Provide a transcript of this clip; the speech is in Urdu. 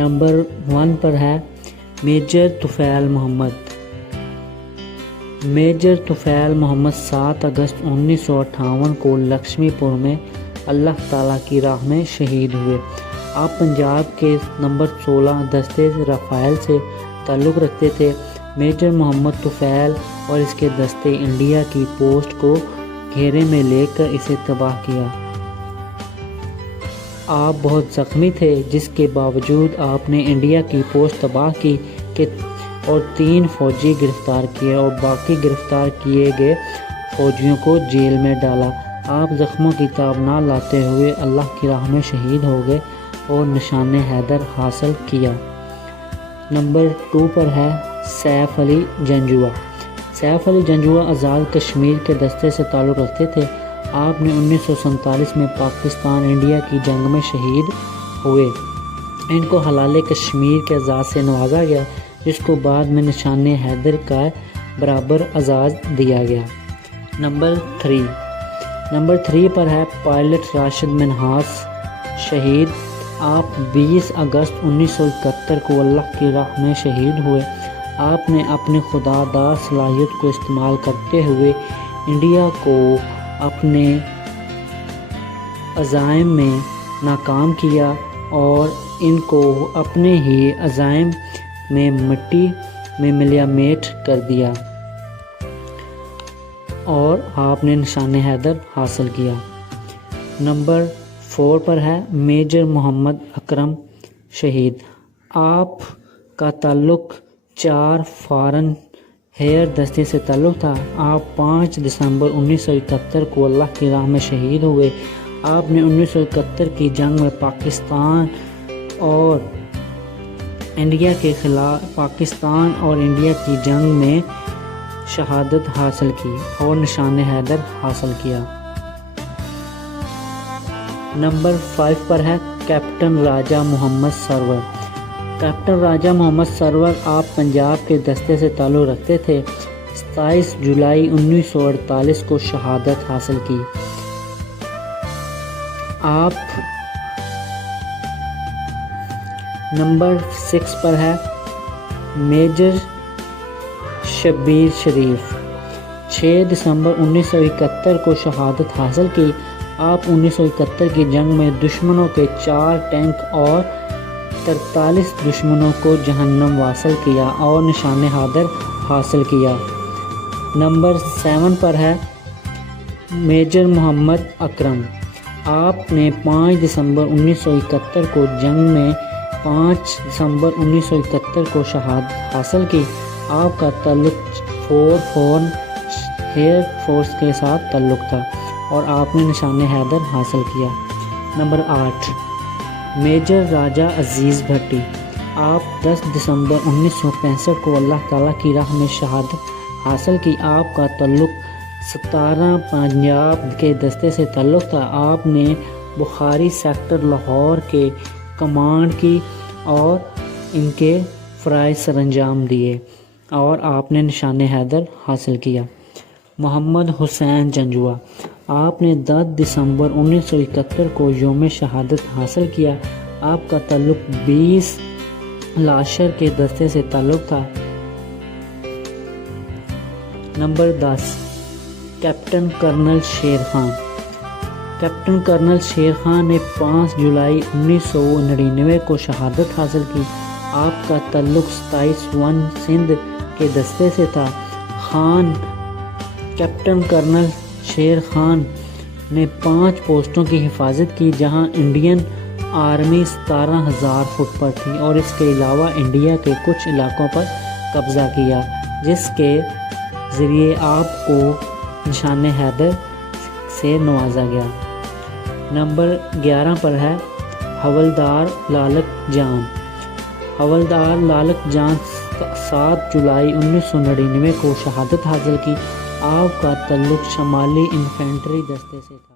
نمبر 1 پر ہے میجر طفیل محمد۔ میجر طفیل محمد 7 اگست 1958 کو لکشمی پور میں اللہ تعالیٰ کی راہ میں شہید ہوئے۔ آپ پنجاب کے نمبر 16 دستے رافائل سے تعلق رکھتے تھے۔ میجر محمد طفیل اور اس کے دستے انڈیا کی پوسٹ کو گھیرے میں لے کر اسے تباہ کیا۔ آپ بہت زخمی تھے، جس کے باوجود آپ نے انڈیا کی پوسٹ تباہ کی اور 3 فوجی گرفتار کیے اور باقی گرفتار کیے گئے فوجیوں کو جیل میں ڈالا۔ آپ زخموں کی تاب نہ لاتے ہوئے اللہ کی راہ میں شہید ہو گئے اور نشان حیدر حاصل کیا۔ نمبر 2 پر ہے سیف علی جنجوعہ۔ سیف علی جنجوعہ آزاد کشمیر کے دستے سے تعلق رکھتے تھے۔ آپ نے 1947 میں پاکستان انڈیا کی جنگ میں شہید ہوئے۔ ان کو حلال کشمیر کے اعزاز سے نوازا گیا، جس کو بعد میں نشان حیدر کا برابر اعزاز دیا گیا۔ نمبر 3 پر ہے پائلٹ راشد منہاس شہید۔ آپ 20 اگست 1971 کو اللہ کی راہ میں شہید ہوئے۔ آپ نے اپنی خدا دار صلاحیت کو استعمال کرتے ہوئے انڈیا کو اپنے عزائم میں ناکام کیا اور ان کو اپنے ہی عزائم میں مٹی میں ملیامیٹ کر دیا اور آپ نے نشان حیدر حاصل کیا۔ نمبر 4 پر ہے میجر محمد اکرم شہید۔ آپ کا تعلق 4 فارن ہیئر دستے سے تعلق تھا۔ آپ 5 دسمبر 1971 کو اللہ کی راہ میں شہید ہوئے۔ آپ نے 1971 کی جنگ میں پاکستان اور انڈیا کی جنگ میں شہادت حاصل کی اور نشان حیدر حاصل کیا۔ نمبر 5 پر ہے کیپٹن راجہ محمد سرور۔ کیپٹن راجہ محمد سرور آپ پنجاب کے دستے سے تعلق رکھتے تھے۔ 27 جولائی 1948 کو شہادت حاصل کی۔ آپ نمبر 6 پر ہے میجر شبیر شریف۔ 6 دسمبر 1971 کو شہادت حاصل کی۔ آپ 1971 کی جنگ میں دشمنوں کے 4 ٹینک اور 43 دشمنوں کو جہنم واصل کیا اور نشان حیدر حاصل کیا۔ نمبر 7 پر ہے میجر محمد اکرم۔ آپ نے 5 دسمبر 1971 کو جنگ میں 5 دسمبر 1971 کو شہادت حاصل کی۔ آپ کا تعلق 4 فارن ہیئر فورس کے ساتھ تعلق تھا اور آپ نے نشان حیدر حاصل کیا۔ نمبر 8 میجر راجہ عزیز بھٹی۔ آپ 10 دسمبر 1965 کو اللہ تعالیٰ کی راہ میں شہادت حاصل کی۔ آپ کا تعلق 17 پنجاب کے دستے سے تعلق تھا۔ آپ نے بخاری سیکٹر لاہور کے کمانڈ کی اور ان کے فرائض سر انجام دیے اور آپ نے نشان حیدر حاصل کیا۔ محمد حسین جنجوعہ۔ آپ نے 10 دسمبر 1971 کو یوم شہادت حاصل کیا۔ آپ کا تعلق 20 لاشر کے دستے سے تعلق تھا۔ Number 10 captain colonel Sher Khan. Captain colonel Sher Khan نے 5 جولائی 1999 کو شہادت حاصل کی۔ آپ کا تعلق 27 سندھ کے دستے سے تھا۔ کیپٹن کرنل شیر خان نے 5 پوسٹوں کی حفاظت کی جہاں انڈین آرمی 17,000 فٹ پر تھی اور اس کے علاوہ انڈیا کے کچھ علاقوں پر قبضہ کیا، جس کے ذریعے آپ کو نشان حیدر سے نوازا گیا۔ نمبر 11 پر ہے حوالدار لالک جان۔ حوالدار لالک جان 7 جولائی 1999 کو شہادت حاصل کی۔ آپ کا تعلق شمالی انفینٹری دستے سے تھا۔